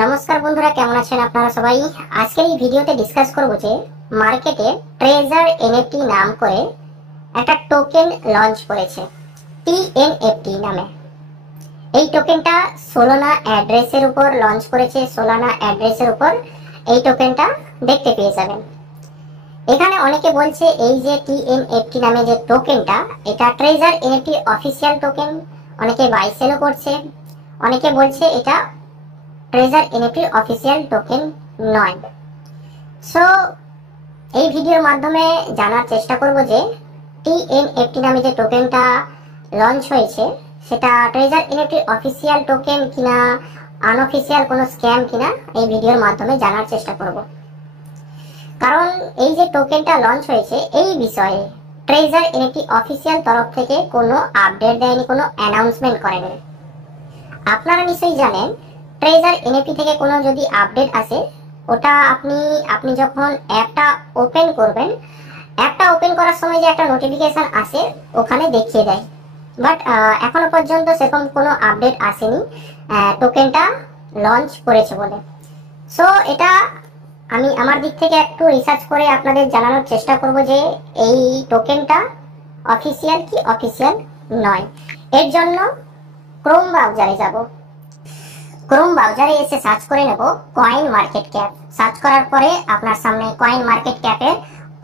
নমস্কার বন্ধুরা, কেমন আছেন আপনারা সবাই। আজকের এই ভিডিওতে ডিসকাস করব যে মার্কেটে ট্রেজার এনএফটি নাম করে একটা টোকেন লঞ্চ করেছে টিএনএফটি নামে। এই টোকেনটা সোলানা অ্যাড্রেসের উপর লঞ্চ করেছে। সোলানা অ্যাড্রেসের উপর এই টোকেনটা দেখতে পেয়ে যাবেন। এখানে অনেকে বলছে এই যে টিএনএফটি নামে যে টোকেনটা, এটা ট্রেজার এনএফটি অফিসিয়াল টোকেন। অনেকে বাই সেলও করছে, অনেকে বলছে এটা ট্রেজার এনএফটি অফিসিয়াল টোকেন নয়। সো এই ভিডিওর মাধ্যমে জানার চেষ্টা করব যে টিএনএফটি নামে যে টোকেনটা লঞ্চ হয়েছে সেটা ট্রেজার এনএফটি অফিসিয়াল টোকেন কিনা, আনঅফিসিয়াল কোনো স্ক্যাম কিনা, এই ভিডিওর মাধ্যমে জানার চেষ্টা করব। কারণ এই যে টোকেনটা লঞ্চ হয়েছে এই বিষয়ে ট্রেজার এনএফটি অফিসিয়াল তরফ থেকে কোনো আপডেট দেয়নি, কোনো অ্যানাউন্সমেন্ট করেনি। আপনারা নিশ্চয়ই জানেন ট্রেজার এনএফটি থেকে কোনো যদি আপডেট আসে, ওটা আপনি যখন অ্যাপটা ওপেন করবেন, অ্যাপটা ওপেন করার সময় যে একটা নোটিফিকেশন আসে ওখানে দেখিয়ে দেয়। বাট এখনো পর্যন্ত সেরকম কোনো আপডেট আসেনি টোকেনটা লঞ্চ করেছে বলে। সো এটা আমি আমার দিক থেকে একটু রিসার্চ করে আপনাদের জানানোর চেষ্টা করব যে এই টোকেনটা অফিসিয়াল কি অফিসিয়াল নয়। এর জন্য ক্রোম ব্রাউজারে যাব। ক্রোম ব্রাউজারে এসে সার্চ করে নেব কয়েন মার্কেট ক্যাপ। সার্চ করার পরে আপনার সামনে কয়েন মার্কেট ক্যাপের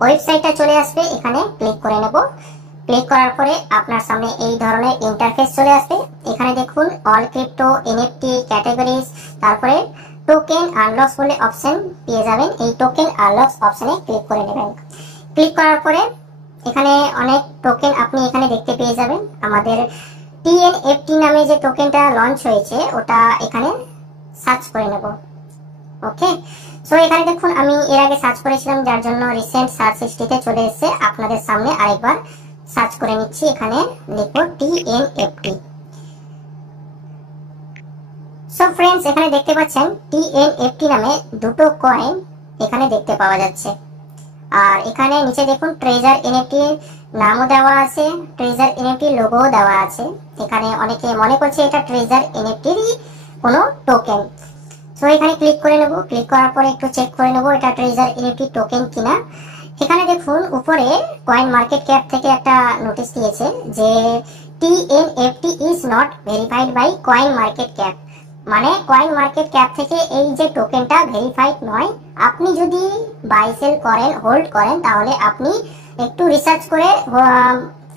ওয়েবসাইটটা চলে আসবে। এখানে ক্লিক করে নেব। ক্লিক করার পরে আপনার সামনে এই ধরনের ইন্টারফেস চলে আসবে। এখানে দেখুন অল ক্রিপ্টো, এনএফটি, ক্যাটাগরিজ, তারপরে টোকেন আনলক্স বলে অপশন পেয়ে যাবেন। এই টোকেন আনলক্স অপশনে ক্লিক করে নেবেন। ক্লিক করার পরে এখানে অনেক টোকেন আপনি এখানে দেখতে পেয়ে যাবেন। আমাদের টিএনএফটি নামে যে টোকেনটা লঞ্চ হয়েছে ওটা এখানে সার্চ করে নেব। ওকে, সো এখানে দেখুন আমি এর আগে সার্চ করেছিলাম, যার জন্য রিসেন্ট সার্চ হিস্ট্রিতে চলে এসেছে। আপনাদের সামনে আরেকবার সার্চ করে নিচ্ছি। এখানে লিখব টিএনএফটি। সো ফ্রেন্ডস, এখানে দেখতে পাচ্ছেন টিএনএফটি নামে দুটো কয়েন এখানে দেখতে পাওয়া যাচ্ছে। আর এখানে নিচে দেখুন ট্রেজার এনএফটি নামও দেওয়া আছে, ট্রেজার এনএফটি লোগোও দেওয়া আছে। এখানে অনেকে মনে করছে এটা ট্রেজার এনএফটিরই কোনো টোকেন। সো এখানে ক্লিক করে নেব। ক্লিক করার পরে একটু চেক করে নেব এটা ট্রেজার এনএফটি টোকেন কিনা। এখানে দেখুন উপরে কয়েন মার্কেট ক্যাপ থেকে একটা নোটিশ দিয়েছে যে TNFT is not verified by coin market cap. মানে কয়েন মার্কেট ক্যাপ থেকে এই যে টোকেনটা ভেরিফাইড নয়। আপনি যদি বাই সেল করেন, হোল্ড করেন, তাহলে আপনি একটু রিসার্চ করে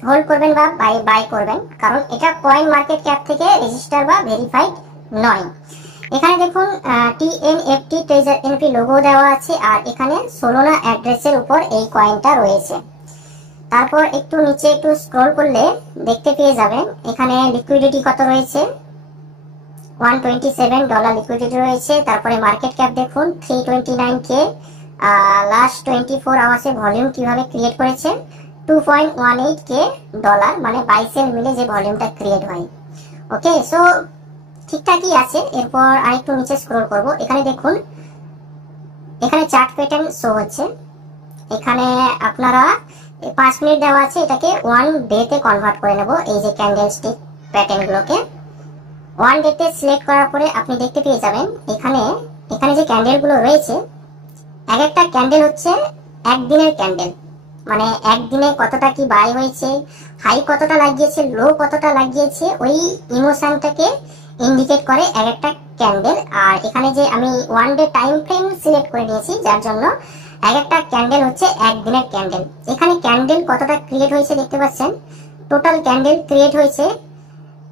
হোল্ড করবেন বা বাই করবেন, কারণ এটা কয়েন মার্কেট ক্যাপ থেকে রেজিস্টার বা ভেরিফাইড নয়। এখানে দেখুন টিএনএফটি ট্রেজার এনএফটি লোগো দেওয়া আছে। আর এখানে সোলানা অ্যাড্রেসের উপর এই কয়েনটা রয়েছে। তারপর একটু নিচে একটু স্ক্রল করলে দেখতে পেয়ে যাবেন এখানে লিকুইডিটি কত রয়েছে, $127 লিকুইডিটি রয়েছে। তারপরে মার্কেট ক্যাপ দেখুন 329K। লাস্ট 24 আওয়ার্সে ভলিউম কিভাবে ক্রিয়েট করেছে, $2.18K, মানে বাই সেল মিলে যে ভলিউমটা ক্রিয়েট হয়। ওকে, সো ঠিকঠাকই আছে। এরপর আরেকটু নিচে স্ক্রল করব। এখানে দেখুন এখানে চার্ট প্যাটার্ন শো হচ্ছে। এখানে আপনারা 5 মিনিট দেওয়া আছে, এটাকে 1 ডেতে কনভার্ট করে নেব। এই যে ক্যান্ডেল স্টিক প্যাটার্ন গুলোকে 1 ডেতে সিলেক্ট করার পরে আপনি দেখতে পেয়ে যাবেন এখানে যে ক্যান্ডেল গুলো রয়েছে, এক একটা ক্যান্ডেল হচ্ছে একদিনের ক্যান্ডেল। মানে একদিনে কতটা কি বাই হয়েছে, হাই কতটা লাগিয়েছে, লো কতটা লাগিয়েছে, ওই ইমোশনটাকে ইন্ডিকেট করে এক একটা ক্যান্ডেল। আর এখানে যে আমি 1 ডে টাইম ফ্রেম সিলেক্ট করে নিয়েছি, যার জন্য এক একটা ক্যান্ডেল হচ্ছে একদিনের ক্যান্ডেল। এখানে ক্যান্ডেল কতটা ক্রিয়েট হয়েছে দেখতে পাচ্ছেন। টোটাল ক্যান্ডেল ক্রিয়েট হয়েছে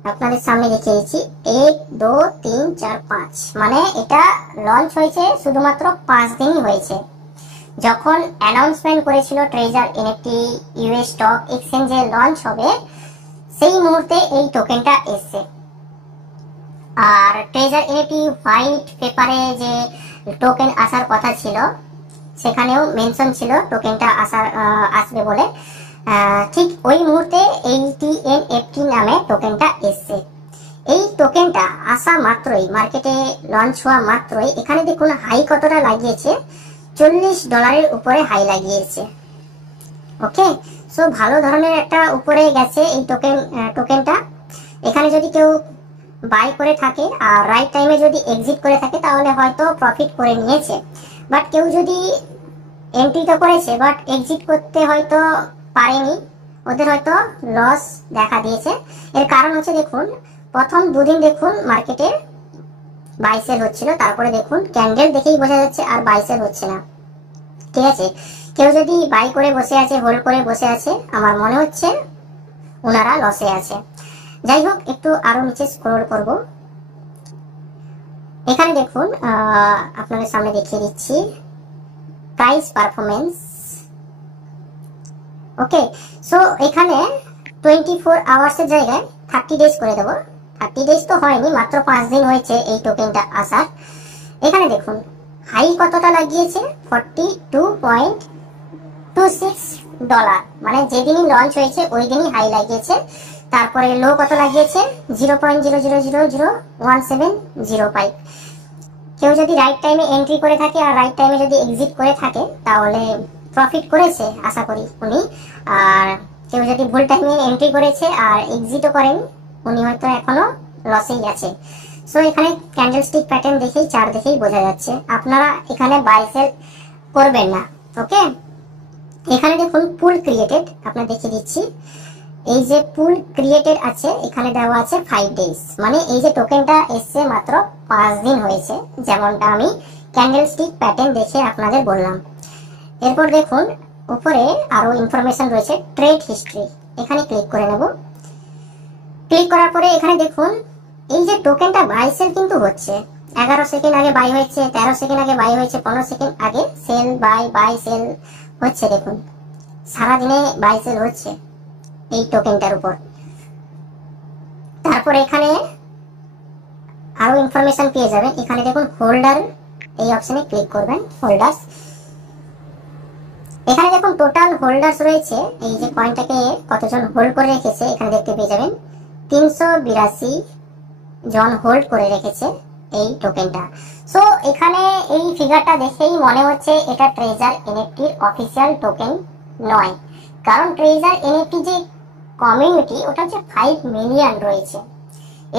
আপনাদের সামনে দেখিয়ে দিচ্ছি 1 2 3 4 5। মানে এটা লঞ্চ হয়েছে শুধুমাত্র 5 দিনই হয়েছে। যখন অ্যানাউন্সমেন্ট করেছিল ট্রেজার এনএফটি ইউএস স্টক এক্সচেঞ্জে লঞ্চ হবে, সেই মুহূর্তে এই টোকেনটা এসছে। আর ট্রেজার এনএফটি হোয়াইট পেপারে যে টোকেন আসার কথা ছিল সেখানেও মেনশন ছিল টোকেনটা আসবে বলে। ঠিক ওই মুহূর্তে এই টিএনএফটি নামে টোকেনটা এসছে। এই টোকেনটা আসা মাত্রই, মার্কেটে লঞ্চ হওয়া মাত্রই এখানে দেখুন হাই কতটা লাগিয়েছে, $40 উপরে হাই লাগিয়েছে। ওকে, সো ভালো ধরনের একটা উপরে গেছে এই টোকেনটা। এখানে যদি কেউ বাই করে থাকে আর রাইট টাইমে যদি এক্সিট করে থাকে তাহলে হয়তো প্রফিট করে নিয়েছে। বাট কেউ যদি এন্ট্রি তো করেছে বাট এক্সিট করতে হয়তো পারেনি, ওদের হয়তো লস দেখা দিয়েছে। এর কারণ হচ্ছে দেখুন, প্রথম দুদিন দেখুন মার্কেটে বাই সেল হচ্ছিল, তারপরে দেখুন ক্যান্ডেল দেখেই বোঝা যাচ্ছে আর বাই সেল হচ্ছে না। ঠিক আছে, কেউ যদি বাই করে বসে আছে, হোল্ড করে বসে আছে, আমার মনে হচ্ছে ওনারা লসে আছে। যাই হোক, একটু আরো নিচে স্ক্রল করব। এখানে দেখুন আপনাদের সামনে দেখিয়ে দিচ্ছি প্রাইস পারফরমেন্স। ওকে, সো এখানে 24 আওয়ার্সের জায়গায় 30 ডেজ করে দেবো। 30 ডেজ তো হয়নি, মাত্র 5 দিন হয়েছে এই টোকেনটা আসার। এখানে দেখুন হাই কতটা লাগিয়েছে, $42.26, মানে যেদিনই লঞ্চ হয়েছে ওই দিনই হাই লাগিয়েছে। তারপরে লো কত লাগিয়েছে, 0.000170 কেউ যদি রাইট টাইমে এন্ট্রি করে থাকে আর রাইট টাইমে যদি এক্সিট করে থাকে তাহলে প্রফিট করেছে আশা করি উনি। আর কেউ যদি ভুল টাইমে এন্ট্রি করেছে আর এক্সিটও করেন, উনি হয়তো এখনো লসেই আছে। সো এখানে ক্যান্ডেলস্টিক প্যাটার্ন দেখেই, চার দেখেই বোঝা যাচ্ছে আপনারা এখানে বাই সেল করবেন না। ওকে, এখানে দেখুন পুল ক্রিয়েটেড, আপনার দেখিয়ে দিচ্ছি। এই যে পুল ক্রিয়েটেড আছে এখানে দেওয়া আছে 5 ডেজ, মানে এই যে টোকেনটা এসছে মাত্র 5 দিন হয়েছে, যেমনটা আমি ক্যান্ডেলস্টিক প্যাটার্ন দেখে আপনাদের বললাম। এরপর দেখুন উপরে আরো ইনফরমেশন রয়েছে, ট্রেড হিস্ট্রি, এখানে ক্লিক করে নেব। ক্লিক করার পরে এখানে দেখুন এই যে টোকেনটা বাই সেল কিন্তু হচ্ছে। 11 সেকেন্ড আগে বাই হয়েছে, 13 সেকেন্ড আগে বাই হয়েছে, 15 সেকেন্ড আগে সেল বাই সেল হচ্ছে। দেখুন সারাদিনে বাই সেল হচ্ছে এই টোকেনটার উপর। তারপর এখানে আরো ইনফরমেশন পেয়ে যাবেন। এখানে দেখুন হোল্ডার, এই অপশনে ক্লিক করবেন, হোল্ডার্স। এখানে দেখুন টোটাল হোল্ডার্স রয়েছে, এই যে কয়েনটাকে কতজন হোল্ড করে রেখেছে এখানে দেখতে পেয়ে যাবেন। 382 জন হোল্ড করে রেখেছে এই টোকেনটা। সো এখানে এই ফিগারটা দেখেই মনে হচ্ছে এটা ট্রেজার এনএফটির অফিসিয়াল টোকেন নয়, কারণ ট্রেজার এনএফটি যে কমিউনিটি ওটা হচ্ছে 5 মিলিয়ন রয়েছে,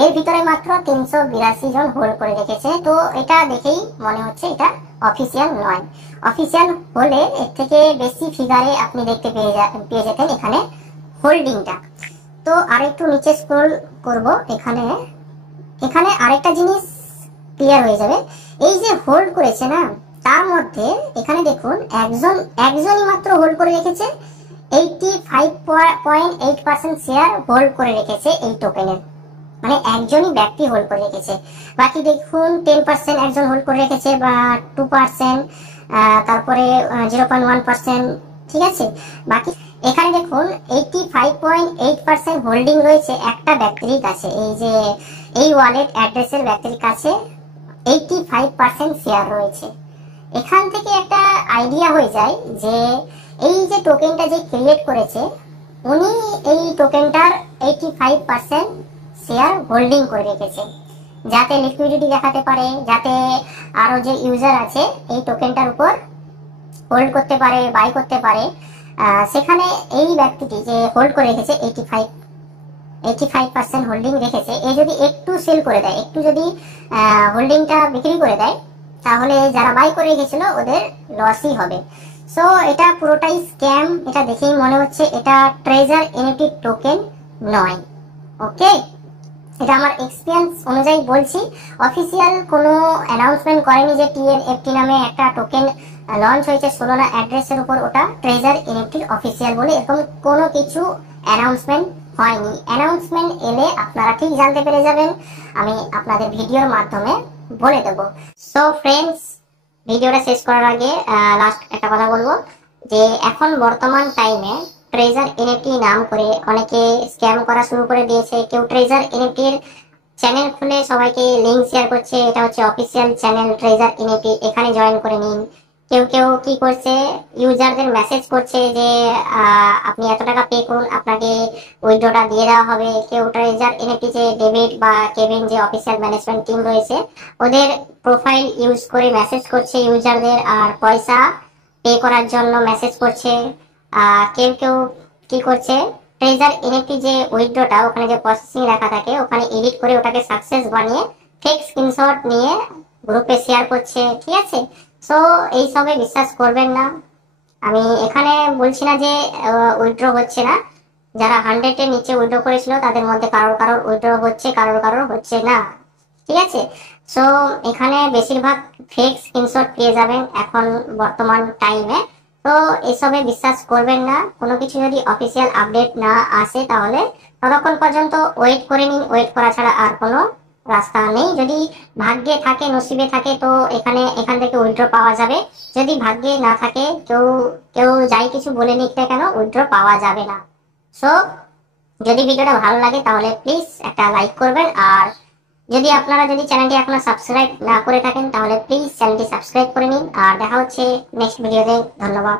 এর ভিতরে মাত্র 382 জন হোল্ড করে রেখেছে। তো এটা দেখেই মনে হচ্ছে এটা অফিসিয়াল নয়। অফিসিয়াল হলে এর থেকে বেশি ফিগারে আপনি দেখতে পেয়ে যেতেন এখানে হোল্ডিংটা। তো আরেকটু নিচে স্ক্রল করব, এখানে আরেকটা জিনিস ক্লিয়ার হয়ে যাবে। এই যে হোল্ড করেছে না, তার মধ্যে এখানে দেখুন একজনই মাত্র হোল্ড করে রেখেছে, 85.8% শেয়ার হোল্ড করে রেখেছে এই টোকেনের, মানে একজনই ব্যক্তি হোল্ড করে রেখেছে। বাকি দেখুন 10% একজন হোল্ড করে রেখেছে, বা 2%, তারপরে 0.1%, ঠিক আছে। বাকি এখানে দেখুন 85.8% হোল্ডিং রয়েছে একটা ব্যক্তির কাছে, এই যে এই ওয়ালেট অ্যাড্রেসের ব্যক্তির কাছে 85% শেয়ার রয়েছে। এখান থেকে একটা আইডিয়া হয়ে যায় যে এই যে টোকেনটা যে ক্রিয়েট করেছে উনি এই টোকেনটার 85% শেয়ার হোল্ডিং করে রেখেছে, যাতে লিকুইডিটি দেখাতে পারে, যাতে আরো যে ইউজার আছে এই টোকেনটার উপর হোল্ড করতে পারে, বাই করতে পারে। সেখানে এই ব্যক্তিটি যে হোল্ড করে রেখেছে 85% হোল্ডিং রেখেছে, এ যদি একটু সেল করে দেয়, একটু যদি হোল্ডিংটা বিক্রি করে দেয়, তাহলে যারা বাই করে রেখেছিল ওদের লসই হবে। সো এটা পুরোটাই স্ক্যাম, এটা দেখেই মনে হচ্ছে এটা ট্রেজার এনএফটি টোকেন নয়। ওকে, এটা আমার এক্সপিরিয়েন্স অনুযায়ী বলছি। অফিসিয়াল কোনো অ্যানাউন্সমেন্ট করেনি যে টিএনএফটি নামে একটা টোকেন লঞ্চ হয়েছে সোলানা অ্যাড্রেসের উপর, ওটা ট্রেজার এনএফটি অফিসিয়াল বলে এরকম কোনো কিছু অ্যানাউন্সমেন্ট হয়নি। অ্যানাউন্সমেন্ট এলে আপনারা ঠিক জানতে পেরে যাবেন, আমি আপনাদের ভিডিওর মাধ্যমে বলে দেবো। সো ফ্রেন্ডস, ভিডিওটা শেষ করার আগে লাস্ট একটা কথা বলবো যে এখন বর্তমান টাইমে ট্রেজার এনএফটি নাম করে অনেকে স্ক্যাম করা শুরু করে দিয়েছে। কেউ ট্রেজার এনএফটির চ্যানেল খুলে সবাইকে লিংক শেয়ার করছে, এটা হচ্ছে অফিসিয়াল চ্যানেল ট্রেজার এনএফটি, এখানে জয়েন করে নিন। কেউ কি করছে, ইউজারদের মেসেজ করছে যে আপনি এত টাকা পে করুন, আপনাকে উইথড্রটা দিয়ে দেওয়া হবে। কেউ ট্রেজার এনএফটি যে ডেভিড বা কেভিন যে অফিসিয়াল ম্যানেজমেন্ট টিম রয়েছে ওদের প্রোফাইল ইউজ করে মেসেজ করছে ইউজারদের, আর পয়সা পে করার জন্য মেসেজ করছে। কেউ কি করছে, ট্রেজার এনএফটি যে উইথড্রটা ওখানে যে প্রসেসিং লেখা থাকে ওখানে এডিট করে ওটাকে সাকসেস বানিয়ে ফেক স্ক্রিনশট নিয়ে গ্রুপে শেয়ার করছে, ঠিক আছে। সো এই সবে বিশ্বাস করবেন না। আমি এখানে বলছি না যে উইথড্র হচ্ছে না, যারা 100 এর নিচে উইথড্র করেছিল তাদের মধ্যে কারোর কারোর উইথড্র হচ্ছে, কারোর কারোর হচ্ছে না, ঠিক আছে। সো এখানে বেশিরভাগ ফেক স্ক্রিনশট পেয়ে যাবেন এখন বর্তমান টাইমে। তো এসবে বিশ্বাস করবেন না। কোনো কিছু যদি অফিসিয়াল আপডেট না আসে তাহলে ততক্ষণ পর্যন্ত ওয়েট করে নিন। ওয়েট করা ছাড়া আর কোনো রাস্তা নেই। যদি ভাগ্যে থাকে, নসিবে থাকে, তো এখান থেকে উইথড্র পাওয়া যাবে। যদি ভাগ্যে না থাকে, কেউ কেউ যাই কিছু বলে নিক না কেন, উইথড্র পাওয়া যাবে না। সো যদি ভিডিওটা ভালো লাগে তাহলে প্লিজ একটা লাইক করবেন। আর যদি আপনারা চ্যানেলটি এখনো সাবস্ক্রাইব না করে থাকেন তাহলে প্লিজ চ্যানেলটি সাবস্ক্রাইব করে নিন। আর দেখা হচ্ছে নেক্সট ভিডিওতে। ধন্যবাদ।